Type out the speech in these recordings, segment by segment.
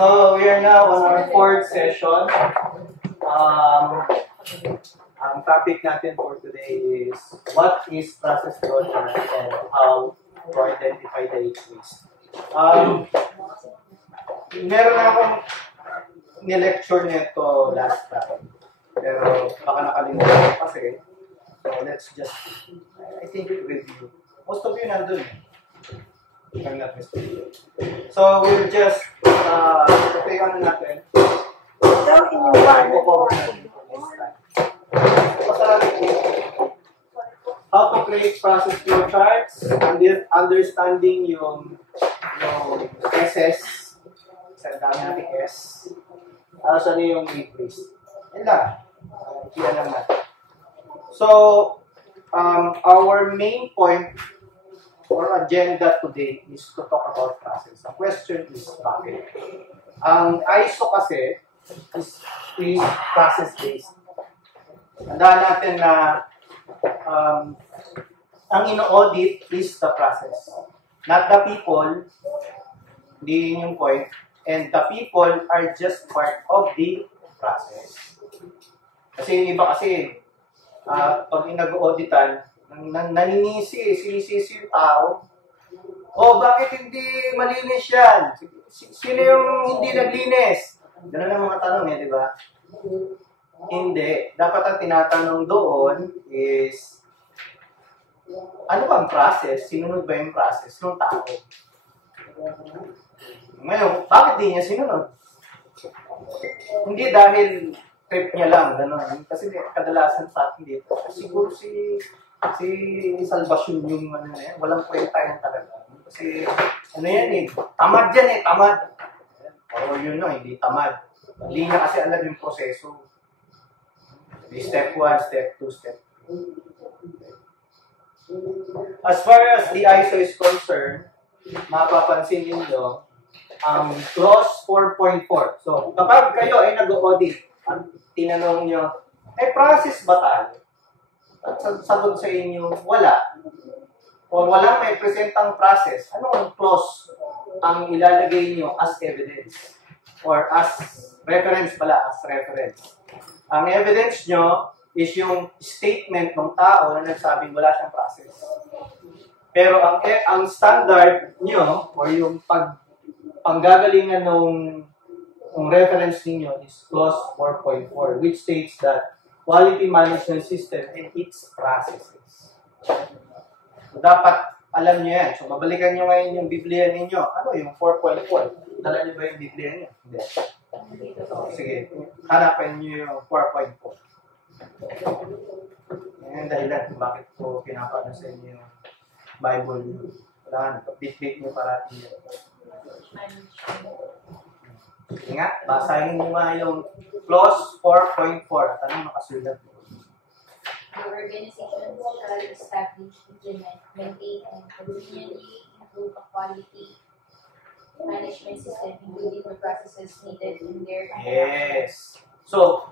So we are now on our fourth session. Ang topic natin for today is what is process flow chart and how to identify the waste. Meron na akong ni-lecture nito last time, pero baka nakalimutan ko kasi. So let's just, I think, review. Most of you nandun eh. If I'm not mistaken. So we'll just take on natin. So in yung how to create process flow charts, understanding yung SS, sa dami natin S, ano yung waste. Yan lang. Yan lang natin. So, our main point or agenda today is to talk about process. The question is bakit? Ang ISO kasi is process-based. Tandaan natin na ang ino-audit is the process. Not the people, hindi yun yung point. And the people are just part of the process. Kasi yung iba kasi, pag nag-auditan, sinisisi yung tao. Bakit hindi malinis yan? Sino yung hindi naglinis? Ganun ang mga tanong di ba? Hindi. Dapat ang tinatanong doon is, ano ba ang process? Sinunod ba yung process ng tao? Ngayon, bakit di niya sinunod? Hindi dahil trip niya lang, gano'n. Kasi kadalasan sa atin dito, siguro si Salvation yung ano na yan, walang kwenta yan talaga. Kasi, ano yan tamad yan tamad. O yun hindi tamad. Hindi na kasi alam yung proseso. Step 1, step 2, step 3. As far as the ISO is concerned, mapapansin niyo ang clause 4.4. So, kapag kayo ay nag-audit, tinanong nyo, process ba tayo? At sagot sa inyo, wala. O walang may presentang process. Anong clause ang ilalagay nyo as evidence? Or as reference pala, as reference. Ang evidence nyo is yung statement ng tao na nagsabing wala siyang process. Pero ang standard nyo, or yung panggagalingan ng reference ninyo is clause 4.4, which states that quality management system and its processes. So, dapat alam nyo yan. So, mabalikan nyo ngayon yung Biblia ninyo. Ano yung 4.4? Dala nyo ba yung Biblia nyo? Hindi. So, sige. Hanapan nyo yung 4.4. Yan ang dahilan kung bakit ko pinapano sa inyo yung Bible nyo. Kailangan, bit-bit nyo parati yun. Sige nga, basahin nyo nga yung clause 4.4. At anong nakasulat mo? The organization shall establish, implement, maintain, and continually improve a quality management system, including the processes needed in their Yes. So,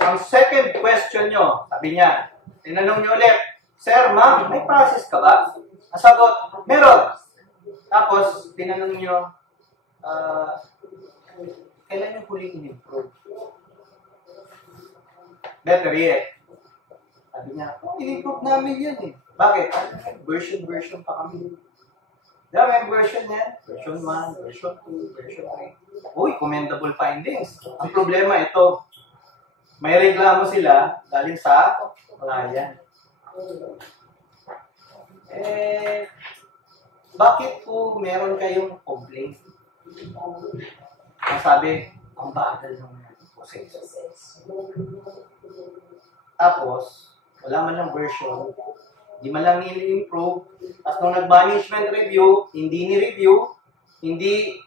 ang second question nyo, sabi niya, tinanong nyo ulit, Sir, Ma'am, may process ka ba? Ang sagot, meron. Tapos, tinanong nyo, kailan yung huling in-improve? Better yet. Sabi niya, in-improve namin yun Bakit? Version pa kami. Diba, may version yan? Version 1, version 2, version 3. Uy, commendable findings. Ang problema ito, may reklamo sila galing sa client. Bakit po meron kayong complaint? Ang sabi, ang bagal ng proseso. Tapos, wala man lang version, hindi man lang i-improve. Tapos nung nag-management review, hindi ni-review, hindi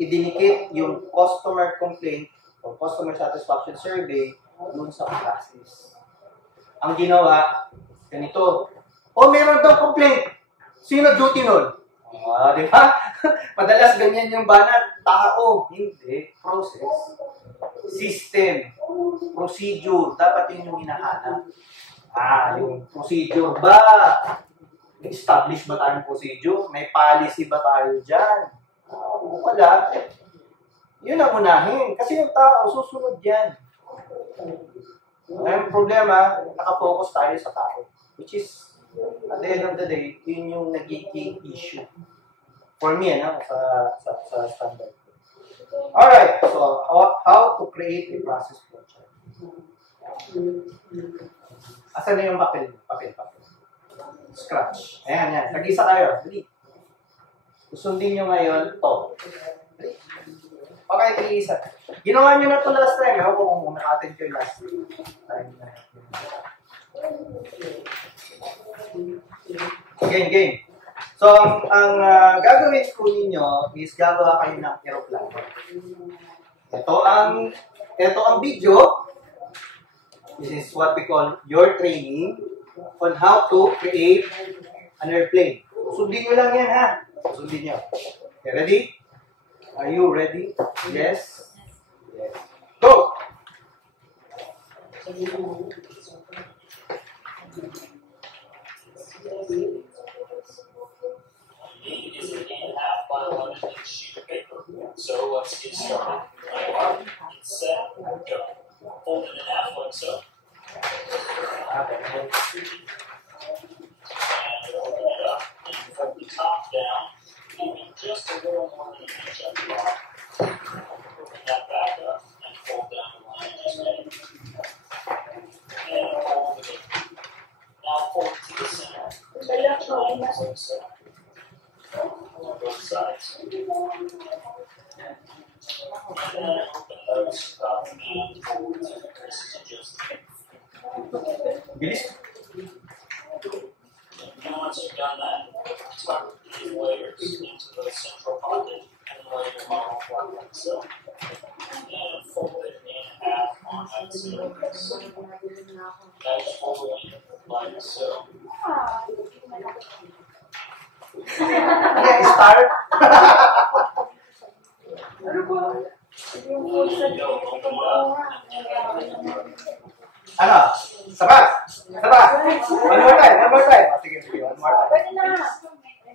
idinikit yung customer complaint o customer satisfaction survey dun sa process. Ang ginawa, ganito, meron daw complaint. Sino duty nun? Di ba? Madalas ganyan yung banat. Tao, hindi. Process. System. Procedure. Dapat yun yung hinahanap. Yung procedure ba? Establish ba tayong procedure? May policy ba tayo dyan? Wala. Yun ang unahin. Kasi yung tao, susunod yan. Ang problema, nakafocus tayo sa tao. Which is, at the end of the day, yun yung nagiging issue. For me, sa standard. Alright, so how to create a process flowchart. Asan na yung papel? Papel. Scratch. Ayan. Tag-isa kayo. Dali. Susundin nyo ngayon to. Okay, tag-isa. Ginawa nyo na to last time. Ako kung naka-attend kayo last time. Game. So, ang gagawin po ninyo is gagawa kayo ng aeroplano. Ito ang video. This is what we call your training on how to create an airplane. Sundin nyo lang yan, ha? Sundin nyo. Okay, ready? Are you ready? Yes? Yes. Go! Is an 8.5 by 11 inch sheet of paper. So let's get started. Mark, get set, go. Fold it in half like so. And open it up and fold the top down, leaving just a little more than an inch at the bottom. Open that back up and fold down the line you just made. And fold it in. Now fold it to the center. And triangles like so. On both sides. And then open those up and fold to the creases you just made. Bilis. And once you've done that, tuck these layers into the central pocket and lay your model flat like so. And fold it in half on that surface. That's folding like so. Okay, start. And you'll open it up and Ano? Sabas! One more time. Sige, one more time.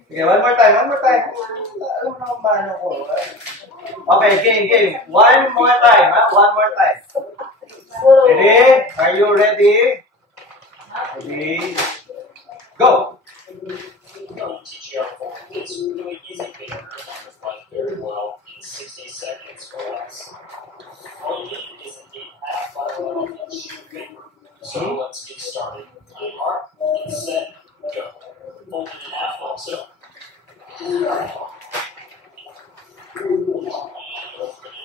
Sige, one more time. Alam mo naman ba ano ko? Okay, game. One more time, ha? One more time. Ready? Are you ready? Ready? Go! I'm going to teach you how to fold this really easy paper done very well in 60 seconds or less. All you need is an 8.5 by 11 inch sheet of paper. So let's get started. Time mark, get set, go. Fold it in half like so. And open it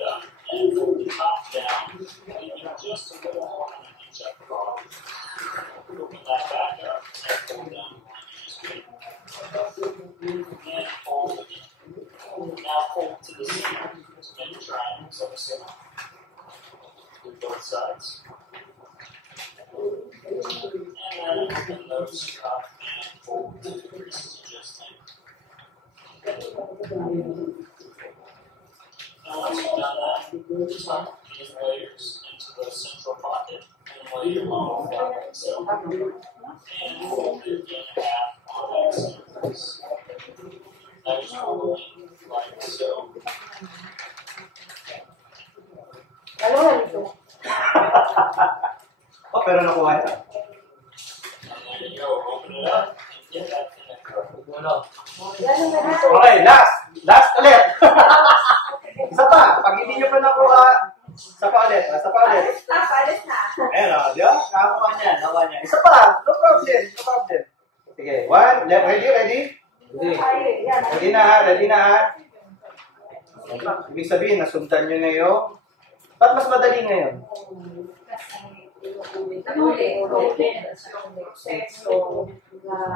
up and fold the top down, leaving just a little more than an inch at the bottom. Open that back up and fold down the line you just made. And fold it in. Now fold to the center to make triangles like so. Do both sides. And then open those up and fold to the creases you just made. Now once you've done that, tuck these layers into the central pocket and lay your model flat like so. And fold it in half on that surface. That is folding like so. Oh, pero nakuha niya. And there you go. Open it up and get that connector. Okay, last ulit. Isa pa, pag hindi nyo pa nakuha, isa pa ulit. Palit na. Ayan o, di ba? Nakakuha niya. Isa pa, no problem. Sige, one, ready? Ready na ha. Ibig sabihin, nasundan nyo na yung, ba't mas madali ngayon?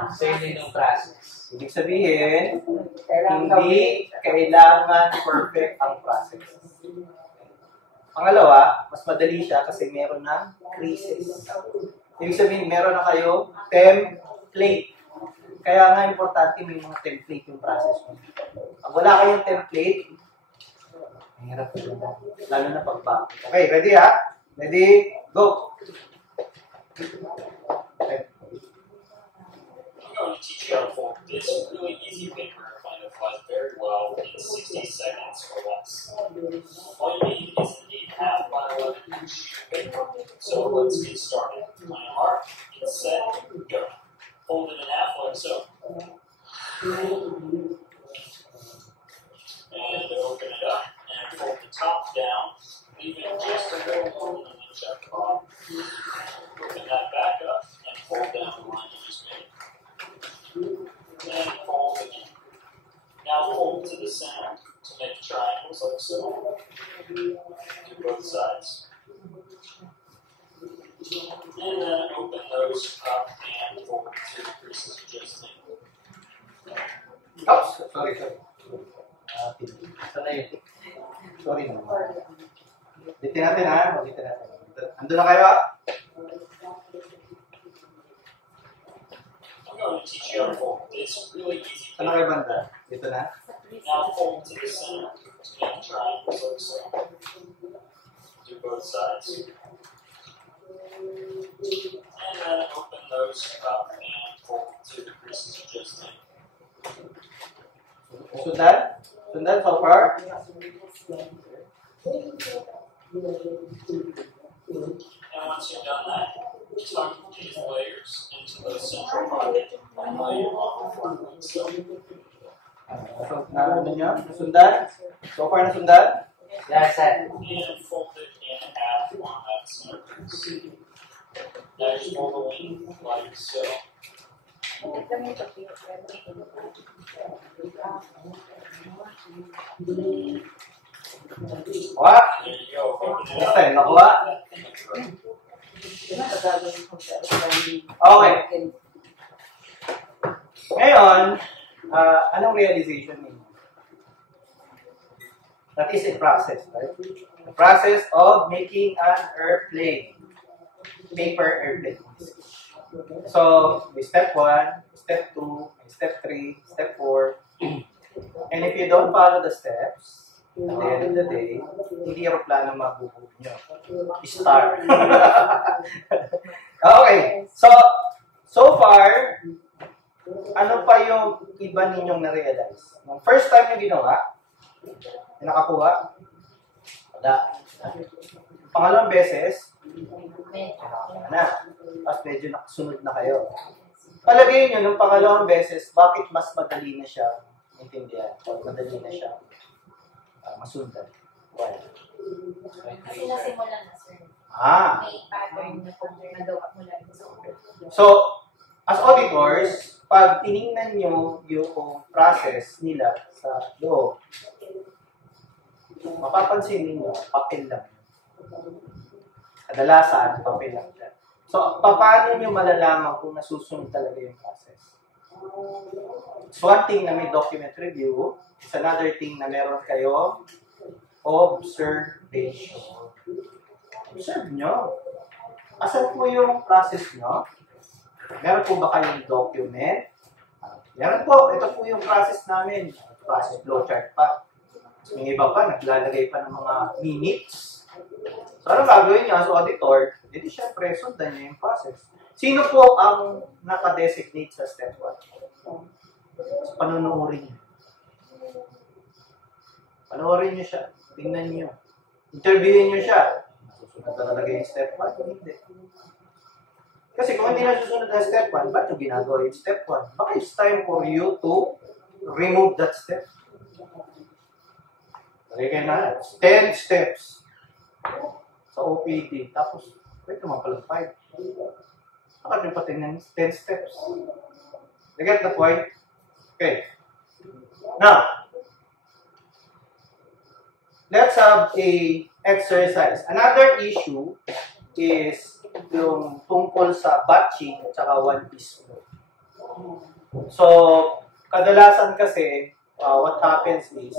Sailing ng process. Ibig sabihin, hindi kailangan perfect ang process. Pangalawa, mas madali siya kasi meron ng creases. Ibig sabihin, meron na kayo template. Kaya nga importante may mga template yung process mo. Pag wala kayong template, mahirap po yun. Lalo na pagbago. Okay, ready ha? Ready? Go! Okay. I'm going to teach you how to fold this really easy paper in a improvised very well in 60 seconds or less. All you need is an 8.5 by 11 inch paper. So let's get started. On your mark, get set, go. Fold it in half like so. And open it up and fold the top down, leaving just a little more than an inch at the bottom. Open that back up and fold down the line you just made. And fold again. Now fold to the center to make triangles like so. Do both sides. And then open those up and fold to the creases you just made. Oops, sorry. Sorry naman. Ulitin natin ha. Ulitin natin. Ando na kayo ha? I'm going to teach you how to fold. It's really easy. Ano kayo banda? Dito na? Now fold to the center to make triangles like so. Do both sides. And then open those up and fold to the creases you just made. Sundan? Sundan so far? And once you've done that, tuck these layers into the central pocket and lay them on the front like so. So, ano nyo? Sundan? So far na sundan? Yes, sir. And fold it in half on that center piece. Now just fold the wing like so. Wa? There you go. Open it Basta up. nakuha. Okay. Ngayon, anong realization ninyo? That is a process, right? The process of making an airplane. Paper airplane. So, may step 1, step 2, step 3, step 4. And if you don't follow the steps, at the end of the day, hindi aeroplano mabubuo nyo. Star. Okay. So far, ano pa yung iba ninyong na-realize? Nung first time yung ginawa, yung nakakuha, wala. Pangalawang beses, wala na. Tapos medyo nakasunod na kayo. Palagay nyo, nung pangalawang beses, bakit mas madali na siya intindihan? O madali na siya masundan? Why? Kasi nasimulan na, sir. May pattern na kung nagawa mo lang. So, as auditors, pag tinignan nyo yung process nila sa loob, mapapansin ninyo, papel lang. Kadalasan, papel lang siya. So, paano nyo malalaman kung nasusunod talaga yung process? It's one thing na may document review. It's another thing na meron kayo observation. Observe nyo. Asan po yung process nyo? Meron po ba kayong document? Meron po. Ito po yung process namin. Process flowchart pa. Yung iba pa, naglalagay pa ng mga minutes. So, ano gagawin niya as auditor? Hindi, syempre, sundan niya yung process. Sino po ang nakadesignate sa step 1? So, panunuorin niyo. Panoorin niyo siya. Tingnan niyo. Interviewin niyo siya. Susunod na talaga yung step 1? Hindi. Kasi kung hindi na susunod ang step 1, ba't yung ginagawa yung step 1? Baka it's time for you to remove that step. Okay na. 10 steps sa OPD. Tapos, wait naman pala 5. Bakit yung pati ng 10 steps? You get the point? Okay. Now, let's have a exercise. Another issue is yung tungkol sa batching at saka one-piece flow. So, kadalasan kasi, what happens is,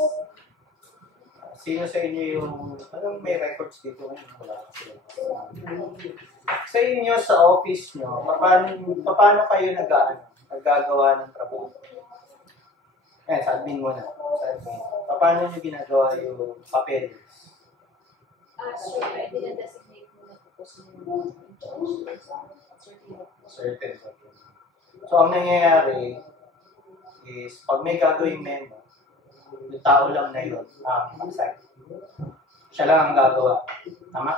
sino sa inyo yung, anong may records dito ngayon? Wala kasi. Sa inyo, sa office nyo, paano kayo naggagawa ng trabaho? Ayan, sa admin mo na. Sa admin. Paano nyo ginagawa yung papeles? Sure, I didn't designate mo na tapos mo in charge. Certain. So, ang nangyayari is pag may gagawing memo, yung tao lang na yun, assign. Siya lang ang gagawa. Tama?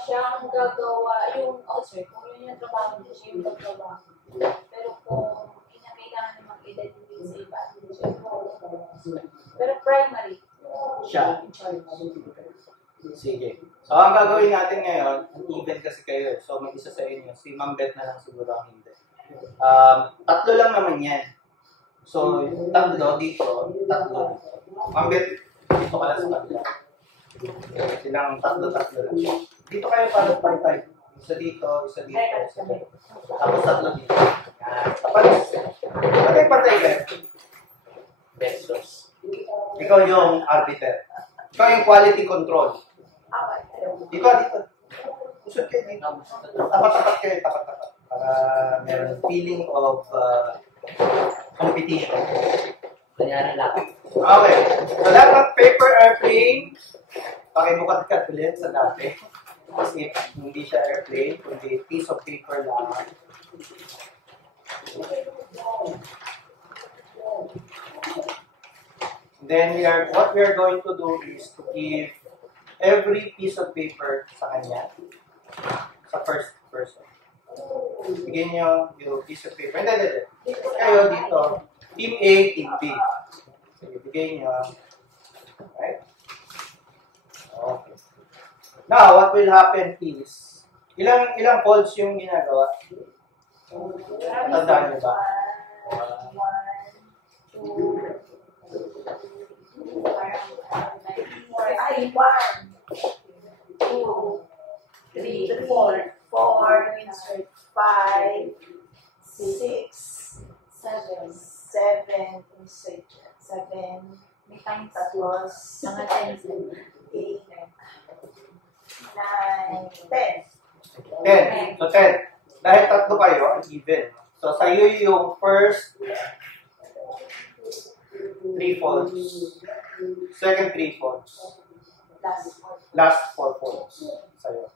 Siya ang gagawa, yung, sir, kung yun yung trabaho niya, siya yung gagawa. Pero kung kailangan namang identify sa iba, siya yung pero primary, Siya. Sige. So, ang gagawin natin ngayon, ang even kasi kayo. So, may isa sa inyo. Si Ma'am Beth na lang siguro ang hindi. Tatlo lang naman yan. So, tatlo dito, tatlo dito. Ma'am Beth, dito ka lang sa kanila. Silang tatlo-tatlo lang. Dito kayo para pantay. Isa dito, isa dito, isa dito. Tapos tatlo dito. Pantay, pantay Beth. Besos. Ikaw yung arbiter. Ikaw yung quality control. Dito. Usod kayo dito. Tapat-tapat kayo, tapat-tapat. Para meron feeling of competition. Kunyari lang. Okay. So, lahat ng paper airplane, pakibukat-kat ulit sa dati. Kasi hindi siya airplane, kundi piece of paper lang. Then what we are going to do is to give every piece of paper sa kanya, sa first person. Bigyan niyo yung piece of paper. Hindi. Kayo dito, Team A, Team B. Sige, bigyan niyo. Right? Okay. Now, what will happen is, ilang folds yung ginagawa? Tandaan niyo ba? 1, 2, 3, 4, 5, 6, 7, 7, may times tapos mga 10. 8, 9, 10. 10. So, 10. Dahil tatlo kayo, ang even. So, sa'yo yung first 3 folds. Second 3 folds. Last 4 folds. Sa'yo.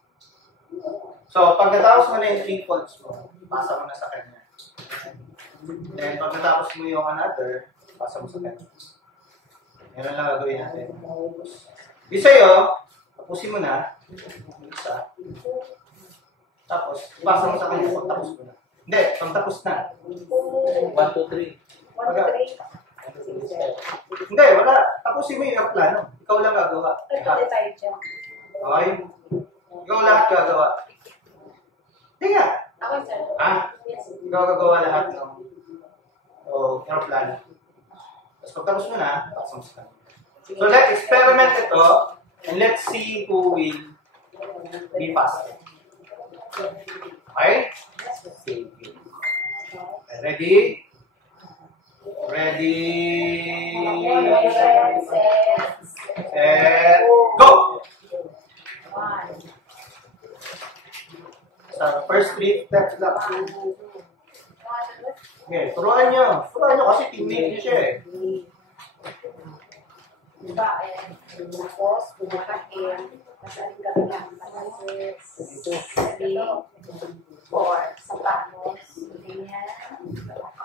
So, pagkatapos mo na yung 3 folds mo, pasa mo na sa kanya. Then, pagkatapos mo yung another, pasa mo sa kanya. Yan lang gagawin natin. Di sa'yo, tapusin mo na. Isa. Tapos, ipasa mo sa kanya pagtapos mo na. Hindi, pagtapos na. 1, 2, 3. 1, 2, 3. Hindi, wala. Tapusin mo yung plano. Ikaw lang gagawa. Pwede tayo dyan. Okay? Ikaw lahat gagawa. Hindi nga. Ako, sir. Ikaw gagawa lahat ng aeroplano. Tapos pagtapos mo na, tapos mo sa kanya. So let's experiment ito and let's see who will be faster. Okay? Ready? Ready? Set, go! So, first 3 steps lang. Okay, turuan nyo. Turuan nyo kasi teammate nyo siya eh. Diba? Tapos, bubukahin. Masaling kami lang. 3, 4. Sapatos. Ganyan.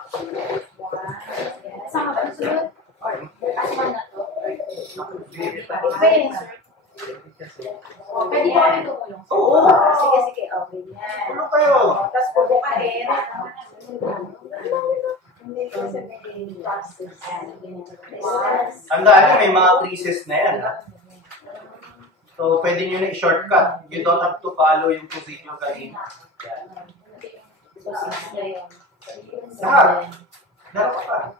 1. Saan ka ba sunod? Or, asma na to? Depends. Pwede ba kami tumulong? Oo! Sige. O, ganyan. Tulong kayo! Tapos, bubukahin. Hindi ko sabihin process. Tandaan nyo, may mga creases na yan. Ha? So, pwede nyo na i-shortcut. You don't have to follow yung position kanina. Yan. Lahat. Lahat ka pa.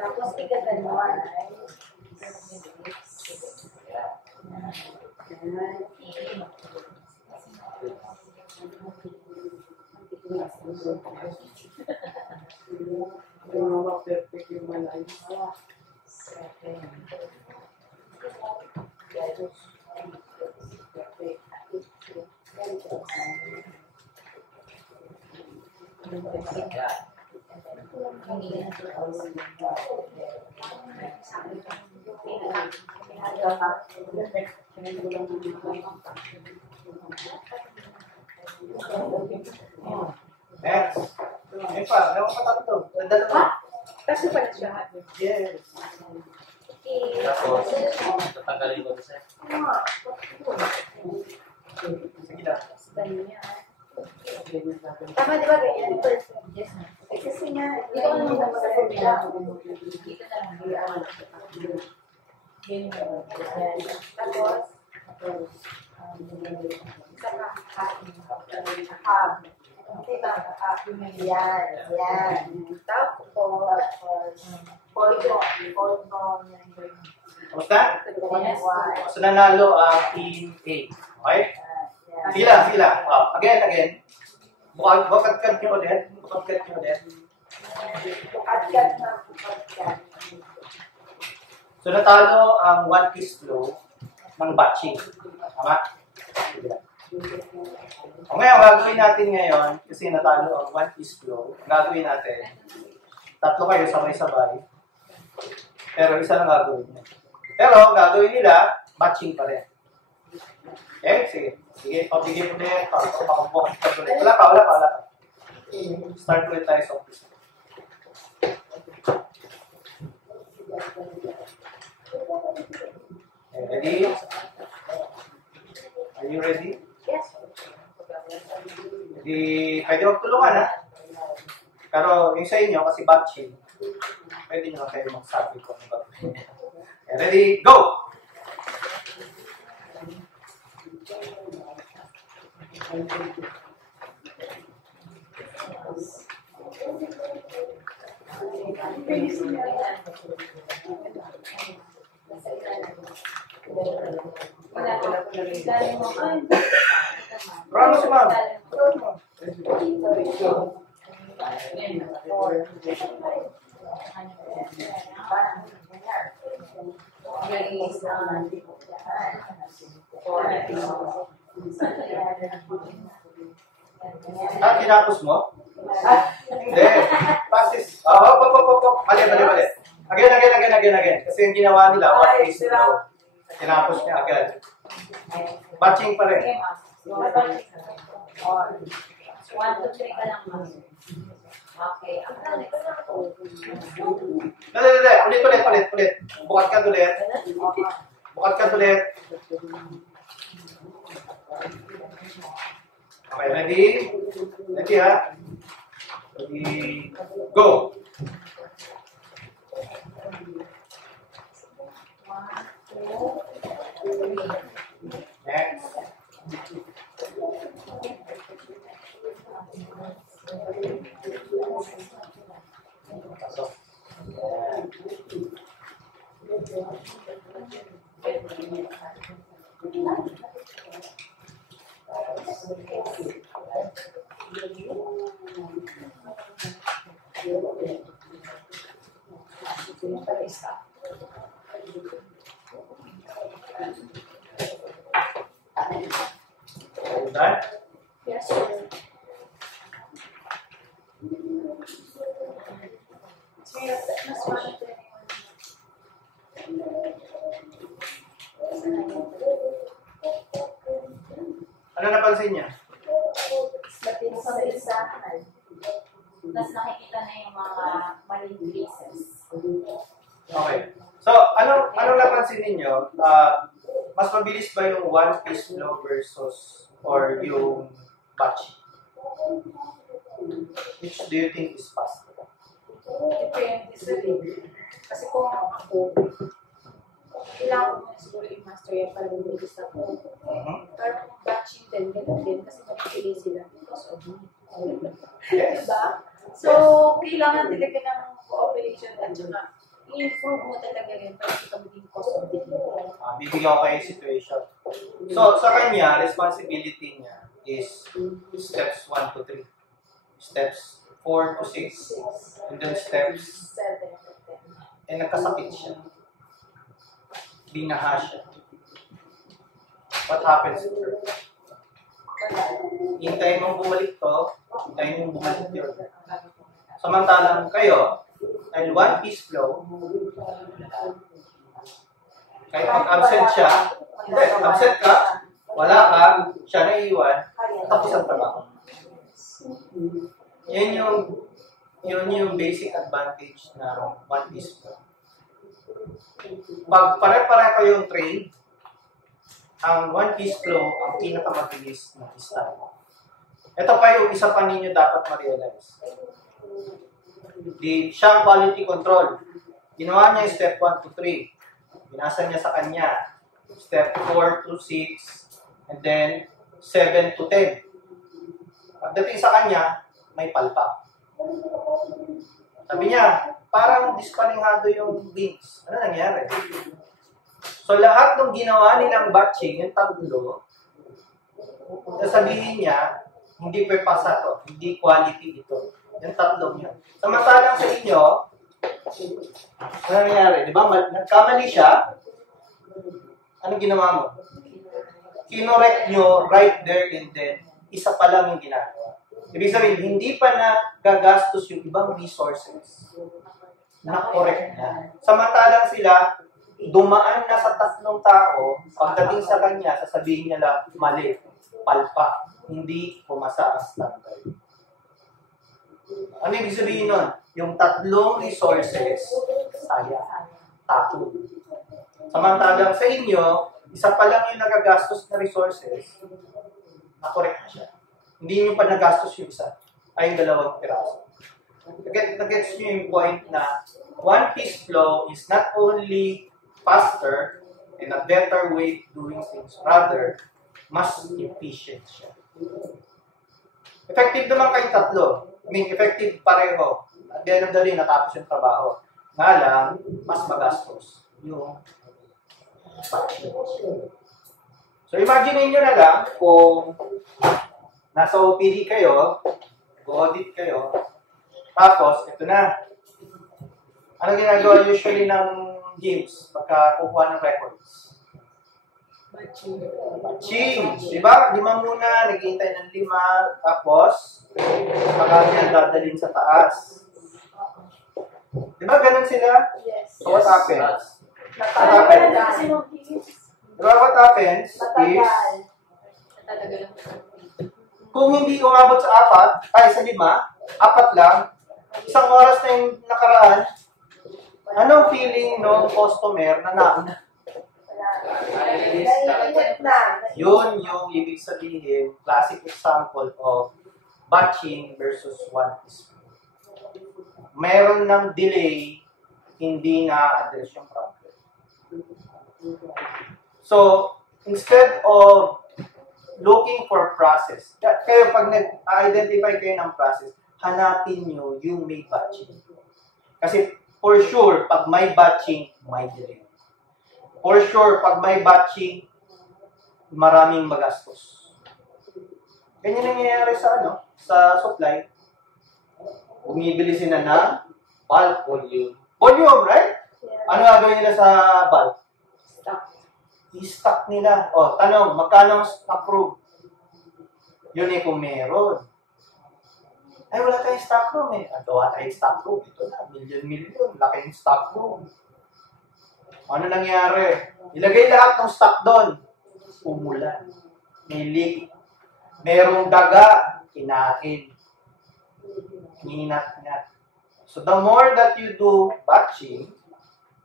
Tapos ikaganon. Perfect yung malay. 7. Next. Ayun pa, meron pa tatlo. Dalawa. Kasi pala siya. Yes. Tapos, tatanggalin ko isa. Sige na. Tama di ba ganyan? Yes, ma'am. Eh, kasi nga, Dito ka naman sa formula. Dito na lang. Yun yung tapos, diba? Yan, yan. Tapos, polvo. Tapos na? Yes. So, nanalo ang team A. Okay? Sila. Again. Bukadkad nyo ulit. Agad na. So, natalo ang one-piece flow ng batching. Tama? O ngayon, gagawin natin ngayon, kasi natalo ang one-piece flow, gagawin natin, tatlo kayo sabay-sabay, pero isa lang gagawin niya. Pero, gagawin nila, batching pa rin. Okay? Sige. Pabigyan ulit. Pakabukit ka ulit. Wala pa. Start ulit tayo sa office. Okay, ready? Are you ready? Yes. Hindi, pwede magtulungan ha. Pero yung sa inyo, kasi batching, pwede nyo lang kayo magsabi kung ano gagawin. Okay, ready? Go! Promise, ma'am. Tinapos mo? Hindi. Practice. Mali. Again. Kasi yung ginawa nila, what is no. Tinapos niya agad. Batching pa rin. 1, 2, 3 ka lang, ma'am. Okay. Hindi. Ulit. Bukat ka ulit. Okay, ready? Ready ha? Ready, go! Next. Pasok. Done? Yes, sir. Mas monitor Ano napansin niya? sa isahan. Tapos nakikita na yung mga maling traces. Okay. So, anong napansin ninyo? Mas mabilis ba yung one-piece flow versus or yung batch? Which do you think is faster? Depende sa rin. Kasi kung ako, kailangan ko na siguro i-master yan para mabilis ako. Pero kung batching din, ganun din. Kasi mapipili sila because of me. Yes. Diba? So, kailangan talaga ng cooperation at saka i-improve mo talaga yun para sa maging cost of living. Bibigyan ko kayo yung situation. So, sa kanya, responsibility niya is steps 1 to 3. Steps 4 to 6. And then steps, 7 to 10. nagkasakit siya. Binaha siya. what happens to her? Hintayin mong bumalik to, hintayin mong bumalik yun. Samantalang kayo, dahil one piece flow, kahit mag-absent siya, hindi, absent ka, wala ka, siya na iiwan, tapos ang trabaho. Yun yung basic advantage na one piece flow. Pag pare-pare kayong trade, ang one piece flow ang pinakamabilis na style. Ito pa yung isa pa ninyo dapat ma-realize. Siya quality control. Ginawa niya yung step 1 to 3. Binasa niya sa kanya. Step 4 to 6. And then 7 to 10. Pagdating sa kanya, may palpa. Sabi niya, parang dispaningado yung beans. Ano nangyari? So lahat ng ginawa nilang batching, yung tatlo, sasabihin niya, hindi pasa to, hindi quality ito. Yung tatlong yun. Samantalang sa inyo, ano nangyari? Di ba? Nagkamali siya, ano ginawa mo? Kinorek nyo right there and then, isa pa lang yung ginagawa. Ibig sabihin, hindi pa na gagastos yung ibang resources na correct na. Samantalang sila, dumaan na sa tatlong tao, pagdating sa kanya, sasabihin niya lang, mali, palpa, hindi pumasa ang standard. Ano ibig sabihin nun? Yung tatlong resources, sayang, tapo. Samantalang sa inyo, isa pa lang yung nagagastos na resources, na-correct na siya. Hindi nyo pa nagastos yung isa, ay yung dalawang piraso. Nag-gets nyo yung point na one piece flow is not only faster and a better way of doing things. Rather, mas efficient siya. Effective naman kayo tatlo. I mean, effective pareho. At the end of the day, natapos yung trabaho. Nga lang, mas magastos yung batching. So, imagine nyo na lang kung nasa OPD kayo, go-audit kayo, tapos, ito na. Ano ginagawa usually ng games pagka kukuha ng records? Batching. Diba? 5 muna, naghihintay ng 5, tapos, makanya dadalhin sa taas. Diba? Ganun sila? Yes. So, what happens? Diba, what happens is, kung hindi umabot sa 4, sa 5, 4 lang, isang oras na yung nakaraan, anong feeling ng customer na nauna? Yun yung ibig sabihin, classic example of batching versus one piece. Meron ng delay, hindi na-address yung problem. So, instead of looking for process, kayo pag nag-identify kayo ng process, hanapin nyo yung may batching. Kasi for sure, pag may batching, may delay. For sure, pag may batching, maraming magastos. Ganyan nangyayari sa supply. Bumibili sila ng bulk volume. Volume, right? Ano gagawin nila sa bulk? I-stock nila. O, tanong, magkano ang stock room? Yun kung meron. Ay, wala tayong stock room Gawa tayong stock room. Ito na, million. Laking stock room. Ano nangyari? Ilagay lahat ng stock doon. Umulan. May leak. Merong daga. Kinain. Ninat-nat. So, the more that you do batching,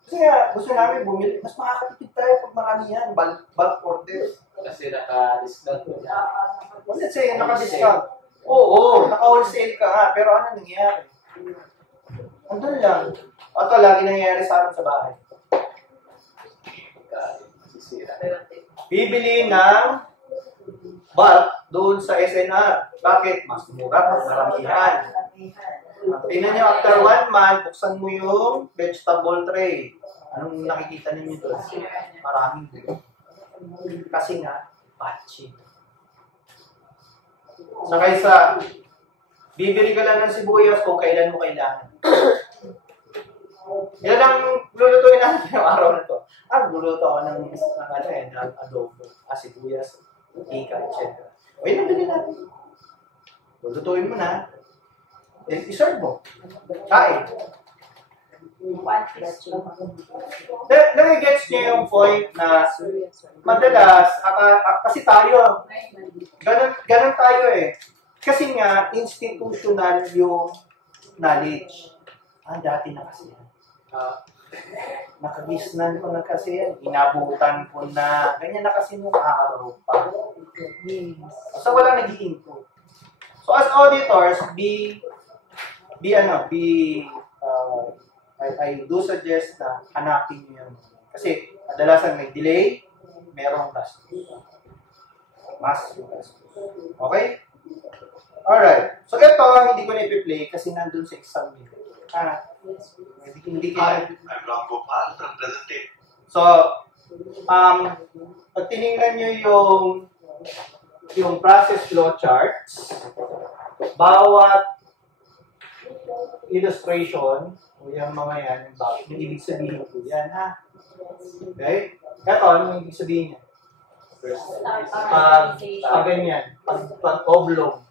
kasi gusto namin bumili, mas makakatipid tayo pag marami yan. Bulk order. Kasi naka-discount ko. Let's say, naka-discount. Oo, naka-wholesale ka nga. Pero ano nangyayari? Andun lang. Ito, lagi nangyayari sa amin sa bahay. Bibili ng bulk doon sa SNR. Bakit? Mas mura pag maramihan. Tingnan nyo, after 1 month, buksan mo yung vegetable tray. Anong nakikita ninyo doon? Maraming doon. Kasi nga, batching. So kaysa, bibili ka lang ng sibuyas kung kailan mo kailangan. Yan ang lulutuin natin yung araw na to. Luluto ako ng adobo, sibuyas, ika, etc. O yun ang bilhin natin. Lulutuin mo na. Then, iserve mo. Kain. Nagigets niyo yung point na madalas, kasi tayo, ganun tayo eh. Kasi nga, institutional yung knowledge. Dati na kasi yan. Nakagisnan ko na kasi yan. Inabutan ko na. Ganyan na kasi nung araw pa. So, wala nag-i-improve. So, as auditors, I do suggest na hanapin nyo yan. Kasi, kadalasan may delay, merong gastos. Mas yung gastos. Okay? Alright. So, ito, hindi ko na-play kasi nandun sa exam nito. Hindi ko I'm Ram Gopal from Presentate. So, pag tinignan nyo yung process flow charts, bawat illustration, o yung mga yan, yung ibig sabihin ko yan, ha? Okay? Ito, ano yung ibig sabihin niya? Ganyan. Pag-oblong.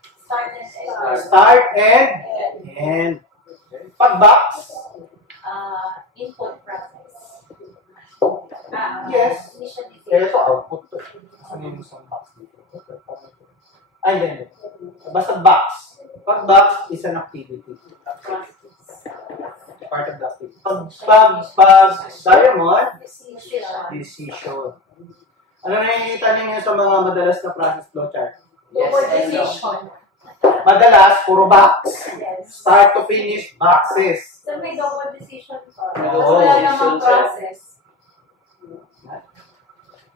Start and end. Pag box? Input process. Yes. Ito, output to. Ano yung isang box dito? Hindi. Basta box. Pag box is an activity. Part of the activity. Pag diamond, decision. Ano nakikita niyo sa mga madalas na process flow chart? Decision. Madalas, puro box. Start to finish, boxes. So may double decision pa. Oo, Wala namang process.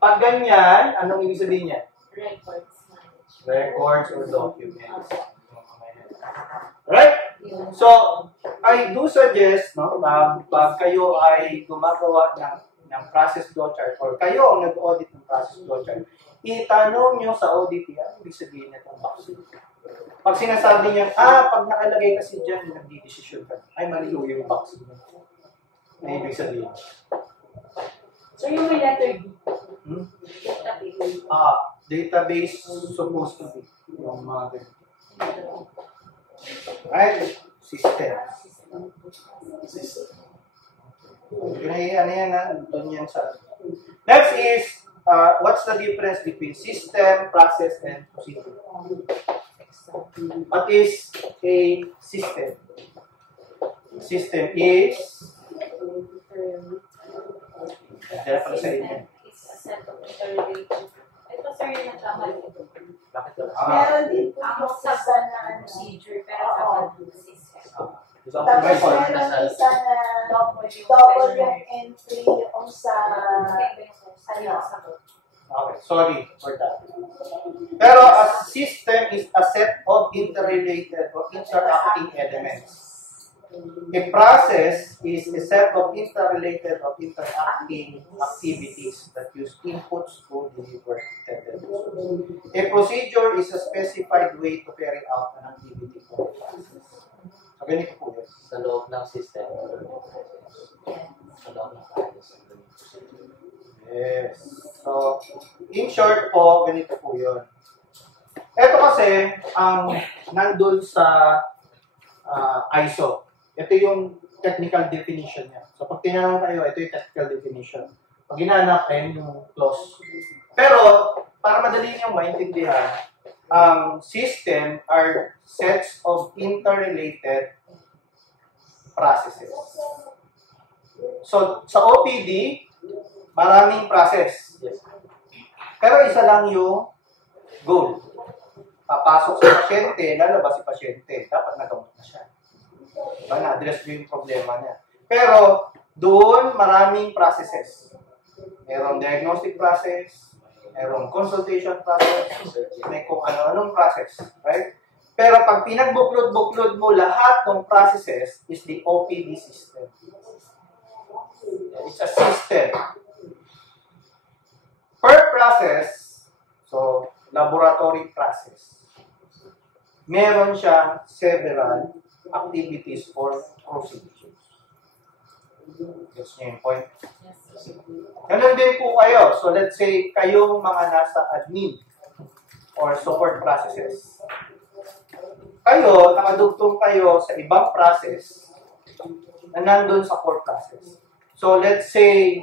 Pag ganyan, anong ibig sabihin niya? Records. Records or documents. Right? So, I do suggest, no, pag kayo ay gumagawa ng process flow chart or kayo ang nag-audit ng process flow chart, itanong nyo sa audit yan, ibig sabihin nitong box. Pag sinasabi niya, pag nakalagay kasi dyan, nagdi-decision ka, ay maliw yung box. Ano ibig sabihin? So yung may letter D. Database. Database supposed to be. Yung mga ganito. Right? System. Ano yan ha? Doon yan sa... Next is, what's the difference between system, process, and procedure? What is a system? System is... Dala pala sa inyo. It's a set of interrelated. Ito sir yung nagkamali. Bakit yun? Meron din po Ang yung sa isa na procedure pero sa system. tapos meron isa na double yung entry yung sa Okay, sorry for that. Pero a system is a set of interrelated or interacting elements. A process is a set of interrelated or interacting activities that use inputs to deliver intended results. A procedure is a specified way to carry out an activity for a process. So, ganito po yun. Sa loob ng system. Sa loob ng process. Yes. So, in short po, ganito po yun. Ito kasi, ang nandun sa ISO. Ito yung technical definition niya. So, pag tinanong kayo, ito yung technical definition. Pag ginanap, ayun yung clause. Pero, para madali niyong maintindihan, ang system are sets of interrelated processes. So, sa OPD, maraming process. Yes. Pero isa lang yung goal. Papasok sa pasyente, lalabas si pasyente. Dapat nagamot na siya. Diba? Na-address mo yung problema niya. Pero, doon maraming processes. Merong diagnostic process, merong consultation process, may kung ano-anong process. Right? Pero pag pinagbuklod-buklod mo lahat ng processes is the OPD system. It's a system. Per process, so laboratory process, meron siya several activities or procedures. Gets niyo yung point? Yes. Ganun din po kayo. So let's say, kayong mga nasa admin or support processes. Kayo, nakadugtong kayo sa ibang process na nandun sa core process. So let's say,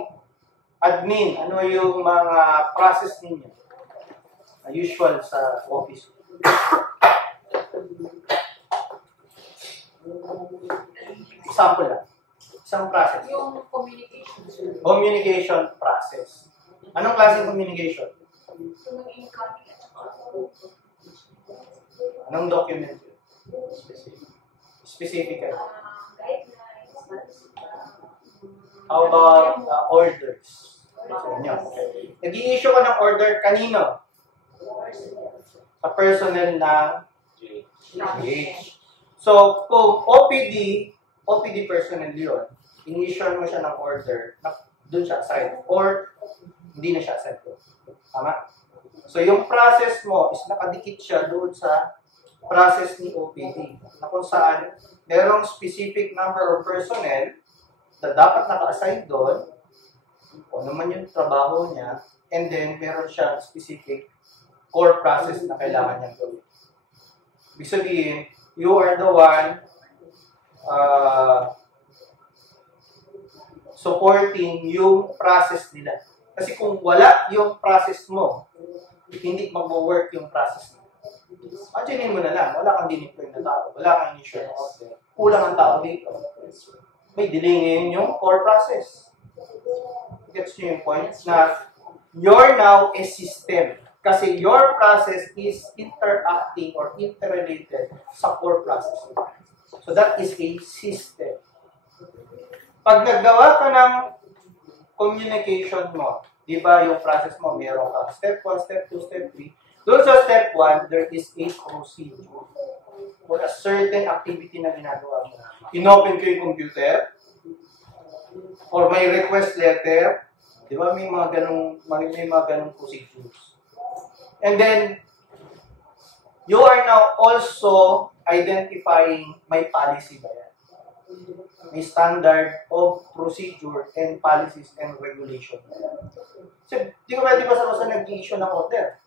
admin, ano yung mga process ninyo? Usual sa office. Example lang. Isang process. Yung communication, sir. Communication process. Anong klaseng communication? Yung incoming at saka Anong document yun? Specifically. guidelines, policy, How about orders? Sa inyo. Okay. Nag-i-issue ka ng order kanino? Sa personnel ng GH. So, kung OPD personnel yun, in-issue mo siya ng order, doon siya assigned. Or, hindi na siya assigned. Tama? So, yung process mo is nakadikit siya doon sa process ni OPD. Na kung saan, merong specific number of personnel na dapat naka-assign doon, kung naman yung trabaho niya, and then meron siya specific core process na kailangan niyang gawin. Ibig sabihin, you are the one supporting yung process nila. Kasi kung wala yung process mo, hindi mag-work yung process mo. Imagine mo na lang, wala kang diniploy na tao, wala kang initial order, kulang ang tao dito. May delay ngayon yung core process. Gets nyo yung point? Na you're now a system. Kasi your process is interacting or interrelated sa core process. So that is a system. Pag naggawa ka ng communication mo, di ba yung process mo, meron ka step 1, step 2, step 3. Doon sa step 1, there is a procedure for a certain activity na ginagawa mo. Inopen ko yung computer, or may request letter, di ba may mga ganong procedures. And then, you are now also identifying may policy ba yan? May standard of procedure and policies and regulation. So, di ko pwede basta nag-i-issue ng order.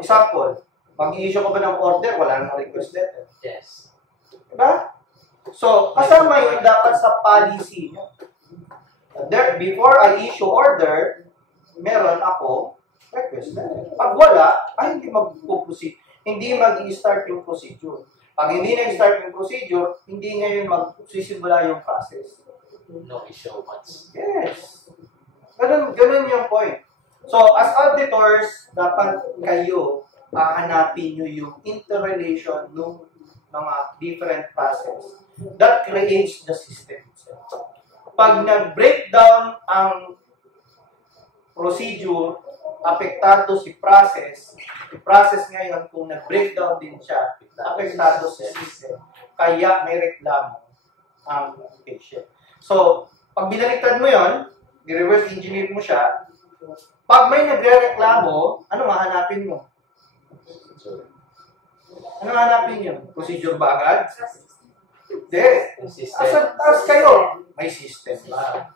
Example, mag-i-issue ka ba ng order, wala nang request letter. Yes. Diba? So, kasama yun dapat sa policy nyo. There, before I issue order, meron ako request letter. Pag wala, ay hindi mag-proceed. Hindi mag-i-start yung procedure. Pag hindi na-start yung procedure, hindi ngayon magsisimula yung process. No issue once. Yes. Ganun yung point. So, as auditors, dapat kayo hahanapin nyo yung interrelation ng mga different process that creates the system itself. Pag nag-breakdown ang procedure, apektado si process ngayon kung nag-breakdown din siya, apektado si system. Kaya may reklamo ang patient. So, pag binaliktad mo yon, i-reverse engineer mo siya, pag may nagre-reklamo, ano hahanapin mo? Ano hahanapin nyo? Procedure ba agad? Hindi. As kayo, may system ba?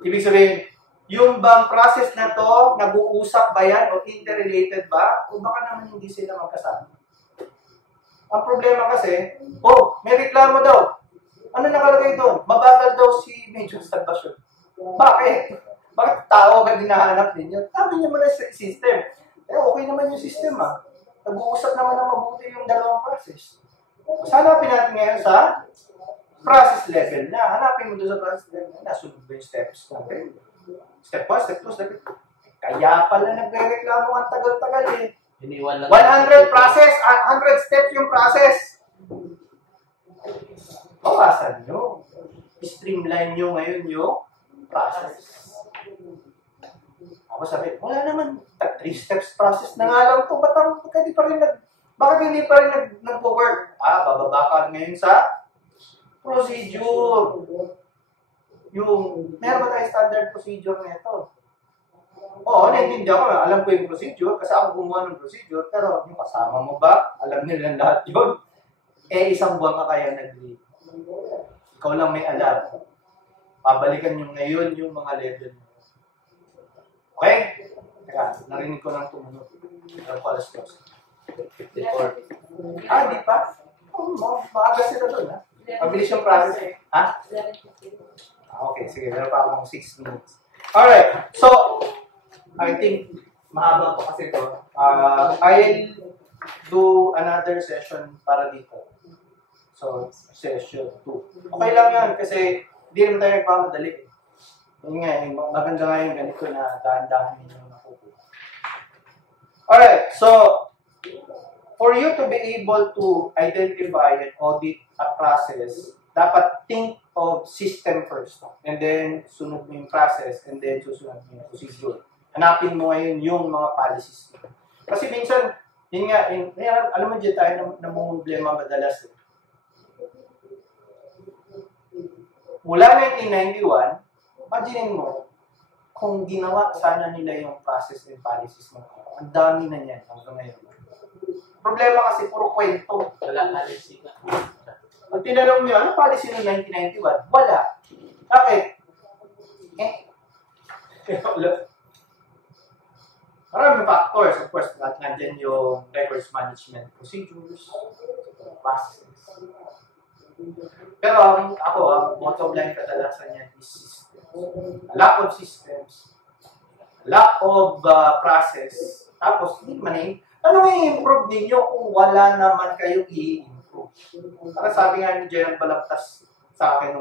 Ibig sabihin, yung bang process na to, nag-uusap ba yan o interrelated ba? O baka naman hindi sila magkasama. Ang problema kasi, may reklamo daw. Ano nakalagay doon? Mabagal daw si Major Salvacion. Bakit? Bakit tao agad hinahanap ninyo? Tama niyo muna sa system. Okay naman yung system Nag-uusap naman na mabuti yung dalawang process. So, hanapin natin ngayon sa process level na. Hanapin mo doon sa process level na. Nasunod ba yung steps natin? Step 1, step 2, step 3. Kaya pala nagre-reklamo ang tagal-tagal 100 process, 100 steps yung process. Bawasan nyo. Streamline nyo ngayon yung process. Ako sabi, wala naman, 3 steps process na nga lang ito. Bakit hindi pa rin nag-work? Bababa ka ngayon sa procedure. Meron ba tayo standard procedure na ito? Oo, naiintindihan ko. Alam ko yung procedure kasi ako gumawa ng procedure. Pero yung kasama mo ba? Alam nila lahat yun. Isang buwan ka kaya nag-leave. Ikaw lang may alam. Pabalikan nyo ngayon yung mga level mo. Okay? Teka, narinig ko lang tumunog. Alam ko alas 2. 54. Ah, di pa? Oh, maaga sila doon, ha? Mabilis yung process. Ha? Okay, sige. Meron pa akong 6 minutes. Alright. So, I think mahaba po kasi ito. I'll do another session para dito. So, session 2. Okay lang yan kasi hindi naman tayo nagpamadali. Yun nga, maganda nga yung ganito na dahan-dahan ninyo nakukuha. Alright, so, for you to be able to identify and audit a process, dapat think of system first. And then, sunod mo yung process, and then susunod mo yung procedure. Hanapin mo ngayon yung mga policies. Kasi minsan, yun nga, alam mo dyan tayo na problema madalas. Mula 1991, imagine mo, kung ginawa sana nila yung process and policies mo, ang dami na niyan hanggang ngayon. Problema kasi puro kwento. Wala policy na. Pag tinanong nyo, ano policy ng 1991? Wala. Bakit? Maraming factors. Of course, nandyan yung records management procedures, processes. Pero ako, ang bottom line kadalasan niyan is systems. A lack of systems, a lack of process, tapos hindi man ano i-improve ninyo kung wala naman kayong i-improve? Para sabi nga ni Jen Balagtas sa akin,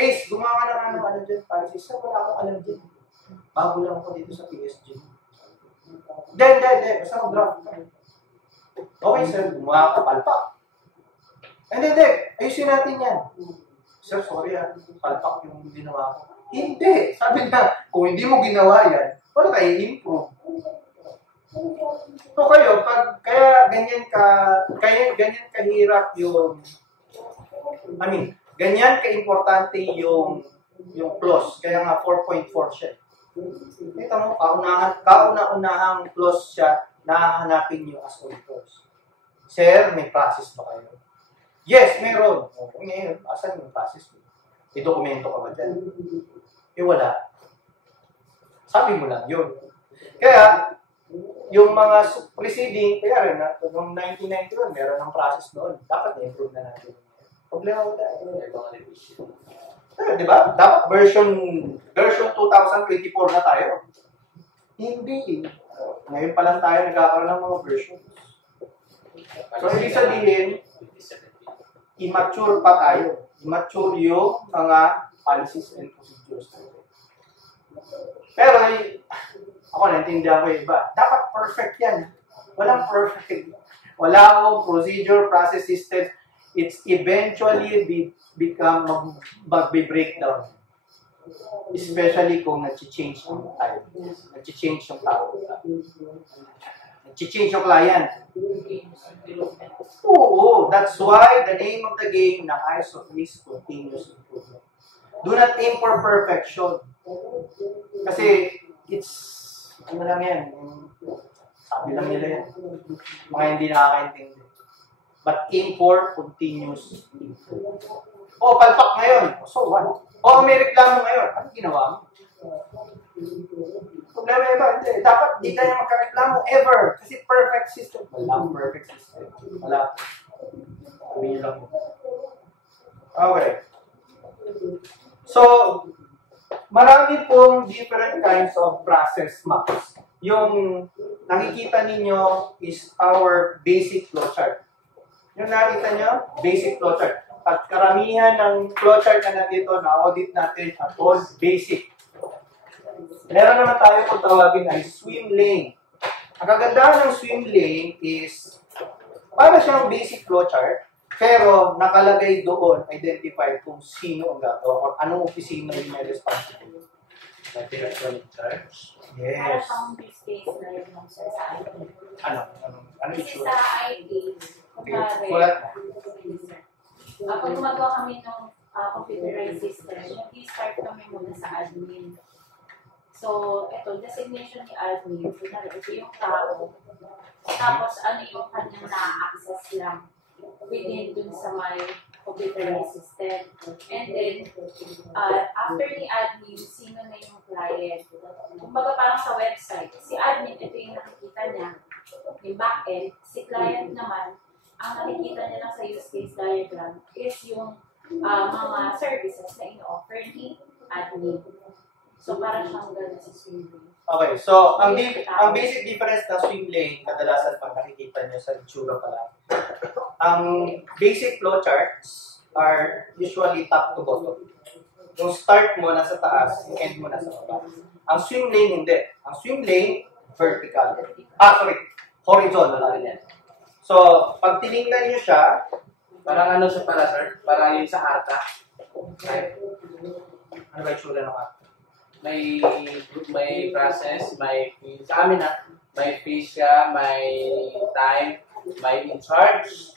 Ace, gumawa ka ng ano dyan, policy. Sir, wala akong alam dyan. Bago lang ako dito sa PSG. Then, basta mag-draft ka. Okay, sir, gumawa ka, palpak. Hindi, ayusin natin yan. Sir, sorry palpak yung ginawa ko. Hindi. Sabi na, kung hindi mo ginawa yan, wala kayo improve. So kayo, kaya ganyan kahirap yung, ganyan ka-importante yung clause. Kaya nga 4.4 siya. Kita mo, kauna-unahang clause siya na hahanapin nyo as auditors. Sir, may process ba kayo? Yes, meron. Okay, ngayon, asan yung process mo? May dokumento ka ba dyan? Wala. Sabi mo lang yun. Kaya, yung mga preceding, kaya rin, noong 1991, meron ng process noon. Dapat na-improve na natin. Problema wala. Di ba? Dapat version 2024 na tayo. Hindi. Ngayon pa lang tayo nagkakaroon ng mga versions. So, ibig sabihin, immature pa tayo. Immature yung mga policies and procedures. Pero, ako naintindihan ko yung iba. Dapat perfect yan. Walang perfect. Wala akong procedure, process, system. It's eventually become magbe-breakdown. Especially kung nag-change yung time. Nag-change yung tao. Nag-change yung client. Oo, that's why the name of the game ng ISO is continuous improvement. Do not aim for perfection. Kasi it's, ano lang yan, sabi lang nila yan. Mga hindi nakakaintindi. But aim for continuous improvement. O, palpak ngayon. So what? O, may reklamo ngayon. Ano ginawa mo? Problema iba. Hindi. Dapat di tayo magkareklamo ever. Kasi perfect system. Wala perfect system. Wala. Sabi nyo lang. Okay. So, marami pong different kinds of process maps. Yung nakikita ninyo is our basic flowchart. Yung nakita nyo, basic flowchart. At karamihan ng flowchart na nandito, na-audit natin at all basic. Meron naman tayo kung tawagin ay swim lane. Ang kagandahan ng swim lane is, para siyang basic flowchart, pero nakalagay doon, identified kung sino ang gato or anong opisina yung may responsibility. Like electronic charge. Para Yes. siyang business na yung sa IT. Ano Kasi itsura? sa IT, Sulat na. Pag gumagawa kami ng computerized system, mag-start kami muna sa admin. So, ito, designation ni admin, ito yung tao. Tapos, ano yung kanyang na-access lang within dun sa may computerized system. And then, after ni admin, sino na yung client. Kumbaga parang sa website, si admin, ito yung nakikita niya, yung back-end, si client naman, ang nakikita niya lang sa use case diagram is yung mga services na ino-offer ni admin. So, parang siyang gano'n sa swim lane. Okay, so ang basic difference ng swim lane, kadalasan pag nakikita nyo sa itsura pa lang, ang basic flowcharts are usually top to bottom. Yung start mo nasa taas, yung end mo nasa baba. Ang swim lane hindi. Ang swim lane, vertical. Horizontal. So, pag tinignan nyo siya, Parang ano siya pala, sir? Parang yung sa ata. ano ba itsura ng ato? May process, sa amin may fees siya, may time, may in charge.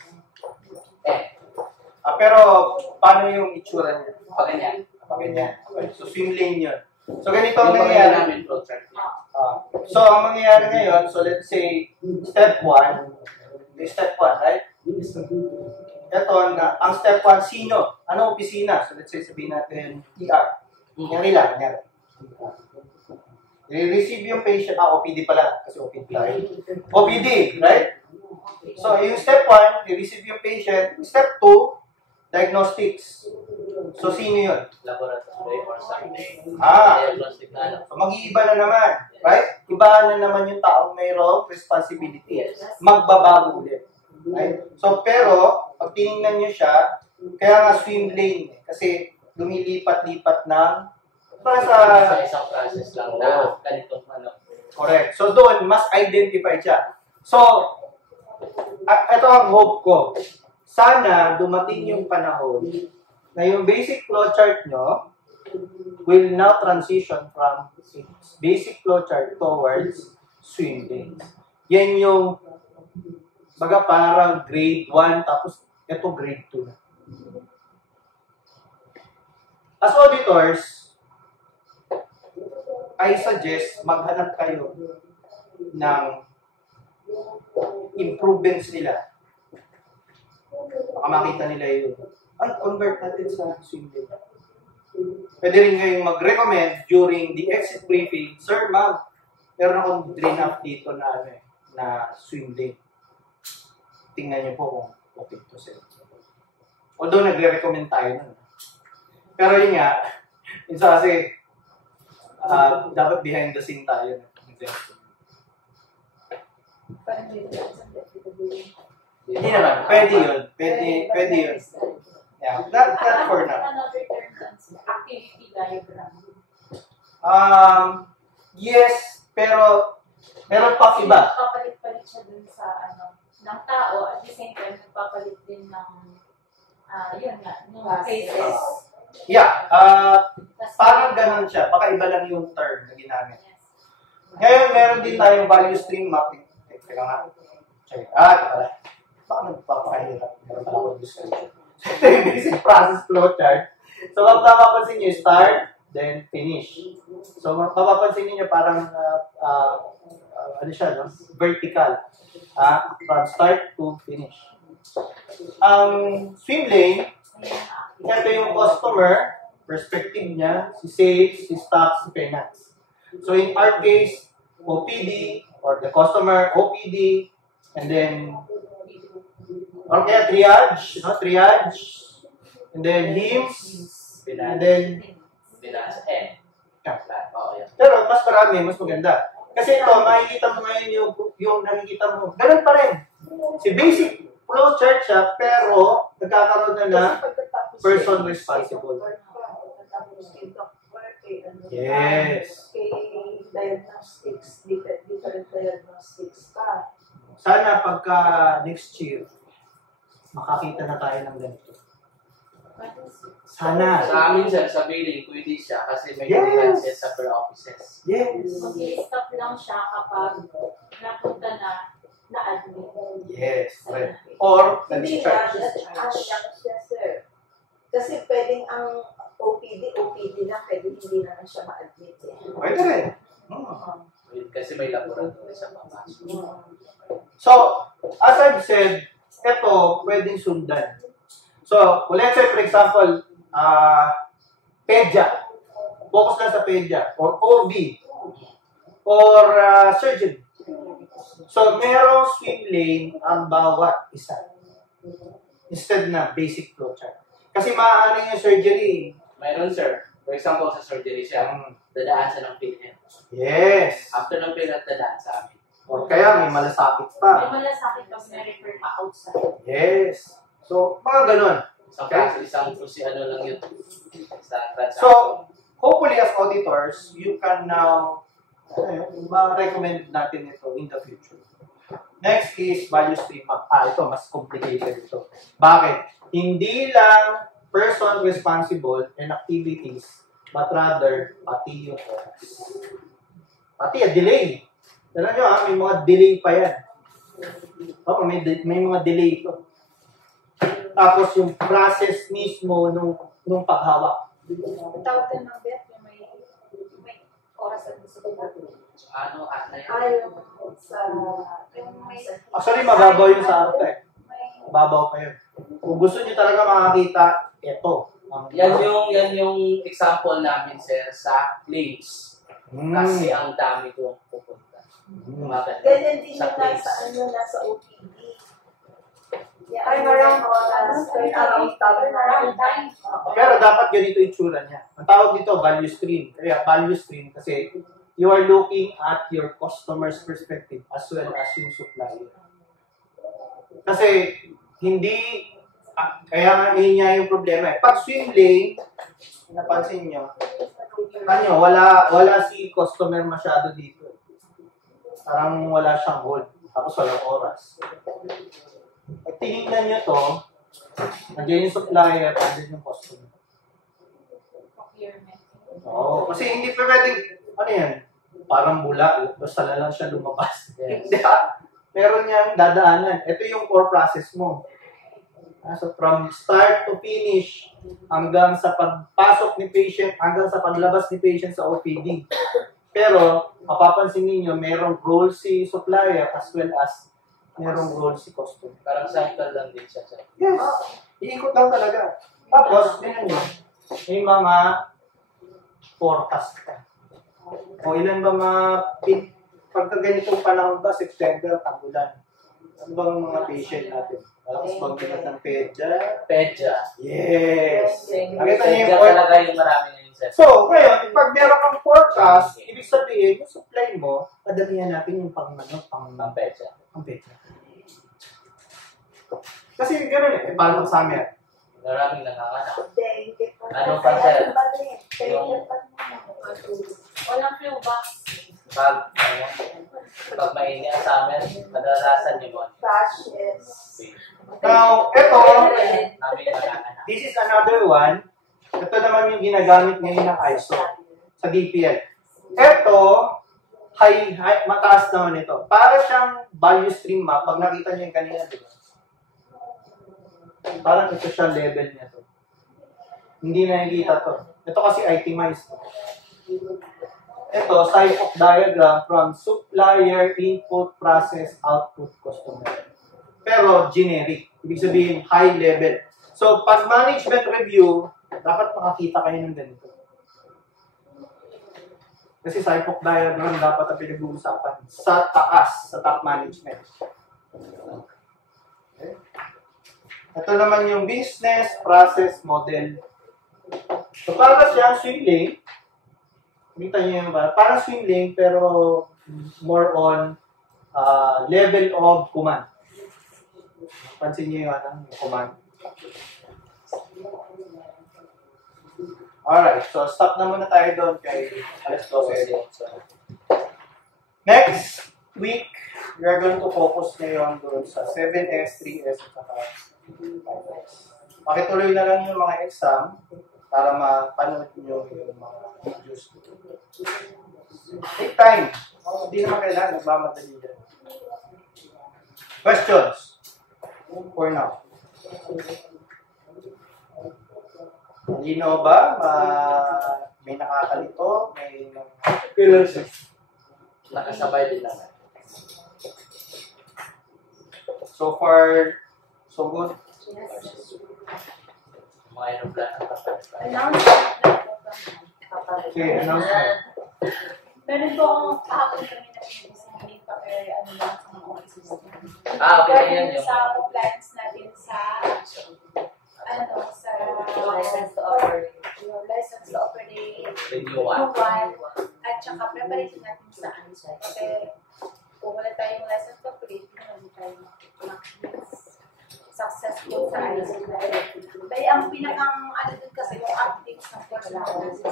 Pero, paano yung itsura niya? Pag ganyan. Ganyan. Okay. So, swim lane yun. So, ganito ang Yung nangyayari. namin flowchart. So, ang mangyayari ngayon, so let's say, step 1, right? Ito, ang step 1, sino? Ano opisina? So, let's say, sabihin natin, ER. Nyari lang, nyari. I-receive yung patient, OPD pala, kasi OPD tayo. OPD, right? So, yung step 1, i-receive yung patient. Step 2, diagnostics. So, sino yun? Laboratory or something. Diagnostic na alam. So, mag-iiba na naman, right? Iba na naman yung taong mayroong responsibility. Magbabago ulit. Right? So, pero, pag tinignan nyo siya, kaya nga swim lane. Kasi, lumilipat-lipat ng Sa isang process lang na ganitong ano. correct. So, doon, mas identified siya. So, ito ang hope ko. Sana dumating yung panahon na yung basic flowchart nyo will now transition from basic flowchart towards swim lanes. Yan yung baga parang grade 1 tapos ito grade 2 na. As auditors, I suggest maghanap kayo ng improvements nila. Baka makita nila yun. Ay, convert natin sa swim lane. Pwede rin kayong mag-recommend during the exit briefing, Sir, ma'am, meron akong drain up dito na, na swim lane. Tingnan niyo po kung okay to sir. Although nagre-recommend tayo nun. Pero yun nga, minsan kasi dapat behind the scene tayo. Hindi naman, pwede yun. Pwede yun. Yeah, not for now. Another term dyan, activity diagram. Yes, pero meron pa iba. Papalit-palit siya dun sa ng tao at the same time nagpapalit din ng yun nga, ng cases. Yeah, parang ganun siya. Baka iba lang yung term na ginamit. Ngayon, meron din tayong value stream mapping. Teka nga. Check. Baka nagpapahirap. Meron pala akong description. Ito yung basic process flowchart. So, mapapansin nyo, start, then finish. So, mapapansin nyo parang, ano siya, no? Vertical. From start to finish. Swim lane, ito yung customer, perspective niya, si sales, si staff, si finance. So, in our case, OPD, or the customer, OPD, and then, okay, triage, no? Triage, and then HIMS, and then, pero mas marami, mas maganda. Kasi ito, makikita mo ngayon yung nakikita mo, ganun pa rin. Si basic flowchart siya, pero nagkakaroon na na person responsible. Yes. Diagnostics, different diagnostics pa. Sana pagka next year, makakita na tayo ng ganito. Sana. Sa amin, sir, sa billing, pwede siya kasi may Yes. differences sa per offices. Yes. Mag-i-stop lang siya kapag napunta na admin. Yes. Right. Or, Hindi na, nag-discharge. siya, sir. Kasi pwedeng ang OPD lang, pwedeng hindi na siya ma-admit. Pwede rin. Kasi may laboratory sa papasok. So, as I've said, ito pwedeng sundan. So, let's say, for example, pedya. Focus lang sa pedya. Or OB. Or surgery. So, merong swim lane ang bawat isa. Instead na basic flowchart. Kasi maaari yung surgery. Mayroon, sir. For example, sa surgery siya, dadaan sa ng PhilHealth. Yes. After ng PhilHealth, dadaan sa amin. O kaya may malasakit pa. May malasakit kasi na-refer pa outside. Yes. So, mga ganun. Isang Okay. kaso, isang ano lang yun. Sa transaction. So, hopefully as auditors, you can now ma-recommend natin ito in the future. Next is value stream map. Ito, mas complicated ito. Bakit? Hindi lang person responsible and activities, but rather, pati yung oras. Pati delay. Alam nyo may mga delay pa yan. May mga delay ito. Tapos yung process mismo nung paghawak. Tawag ka ng bet, yung may oras at gusto ko. Ano, at na yun? Ayaw sa... Yung may... Actually, mababaw yung sa arte. Mababaw pa yun. Kung gusto nyo talaga makakita, ito. Yan yung example namin, sir, sa claims. Kasi ang dami kong pupunta. Ganyan din yung nasa OPD. Yeah, Ay, around time. Pero dapat ganito itsura niya. Ang tawag dito, value stream. Kaya value stream kasi you are looking at your customer's perspective as well as yung supplier. Kasi hindi, kaya nga yun nga yung problema. Pag swim lane, napansin nyo, wala si customer masyado dito. Parang wala siyang hold. Tapos walang oras. At tinignan nyo to, nandiyan yung supplier, nandiyan yung customer. Oo, kasi hindi pa pwedeng, ano yan, parang bula, basta na lang siya lumabas. Yes. Hindi meron niyang dadaanan. Ito yung core process mo. So from start to finish, hanggang sa pagpasok ni patient, hanggang sa paglabas ni patient sa OPD. Pero, mapapansin niyo merong role si supplier as well as merong role si customer. Parang cycle lang din siya, sir. Yes. Iikot lang talaga. Tapos, tingnan nyo, may mga forecast ka. O ilan ba mga pagka ganitong panahon ba, September, tagulan. Ano bang mga patient natin? Malakas bang bigat ng pedya? Pedya. Yes. Nakita niyo Pedya yung talaga yung marami na yun, sir. So, ngayon, pag meron kang forecast, ibig sabihin, yung supply mo, padamihan natin yung pang Pedya. pedya. Kasi gano'n paano mag-summer? Maraming nanganganak. Ano pa, sir? Walang flu box. Pag mainit ang summer, kadalasan yung mga Rashes. Now, ito, namin nanganganak. this is another one. Ito naman yung ginagamit ngayon ng ISO sa DPL. Ito, mataas naman ito. Para siyang value stream map. Pag nakita niyo yung kanina, diba? Parang ito siya level niya to. Hindi nakikita to. Ito kasi itemized to. Ito, Cyphoc diagram from supplier, input, process, output, customer. Pero generic. Ibig sabihin, high level. So, pag management review, dapat makakita kayo ng ganito. Kasi Cyphoc diagram dapat ang pinag-uusapan sa taas, sa top management. Okay. Ito naman yung business process model. So, para siyang swim lane. Kita niyo yung parang swim lane pero more on level of command. Pansin niyo yung command. Alright, so stop na muna tayo doon kay alas 12. Next week, we are going to focus ngayon doon sa 7S, 3S, at saka 5S. Pakituloy na lang yung mga exam para mapanood nyo yung mga videos. Take time. Hindi naman kailangan, nagmamadali yan. Questions? For now. Malinaw ba? May nakakalito? May Nakasabay din naman. So far, so good. Yes. Mga aeroplano kapag. Announcement lang po kami. Okay, announcement. Meron po akong kahapon kami na pinag-disseminate pa pero ano lang sa mga offices. Okay na yan Regarding yung... sa plans natin sa sa License to operate. yung license to operate, Renewal. at saka preparation natin sa kasi kung wala tayong license to operate, hindi tayo successful sa license to operate. Kaya ang pinakang dun kasi yung updates ng course natin sa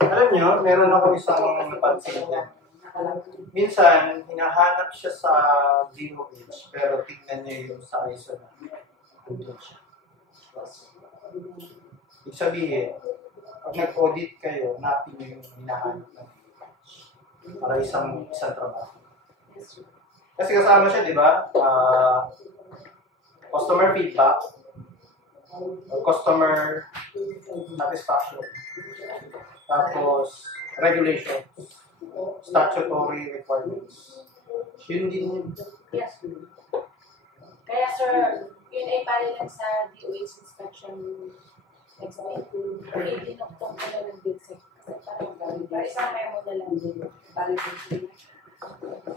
Alam nyo, meron ako isang napansin niya. Minsan, hinahanap siya sa DOH, pero tingnan niya yung sa ISO na. Andun siya. Ibig sabihin, pag nag-audit kayo, hanapin niyo yung hinahanap ng DOH. Para isang trabaho. Kasi kasama siya, di ba? Customer feedback, or customer satisfaction. Tapos, regulations, statutory requirements. Yun din yun. Yes. Kaya sir, yun ay pala lang sa DOH inspection next week. Dinugtong ko na ng DILSEC. Kasi parang para isang memo na lang din. Validation.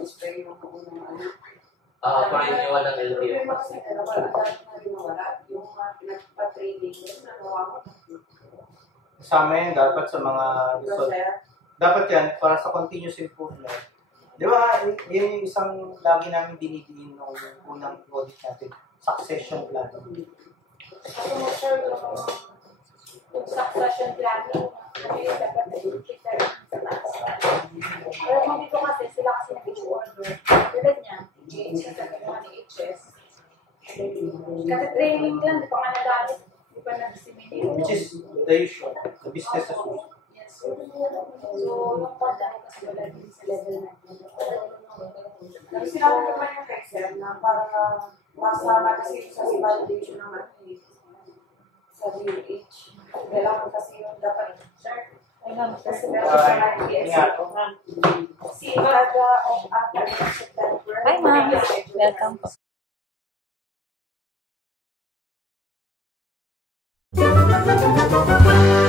Spray mo ko ng ano. For renewal ng LTO. Yung pinagpa-training, nagawa mo. Kasama yan dapat sa mga result. Dapat yan, para sa continuous improvement. Di ba, yun yung isang lagi namin dinidiin nung unang audit natin. Succession plan. Kasi mo sir, yung succession planning, ano yung dapat kita rin sa taas. Pero kung dito kasi, sila kasi nag-order. Tulad niya, HS at yung mga HS. Kasi training lang, di pa nga nagamit. Di pa nag-disseminate. Which is the usual, the business as usual. Yes, sir. So, yung contact kasi wala din sa level natin. Sinabi ko pa yung kay Sir na para masama kasi sa validation ng sa DOH. Kailangan kasi yung dapat, sir, kasi meron sa mga Ingat. si Raga of September. Hi, ma'am. Welcome po. Thank you.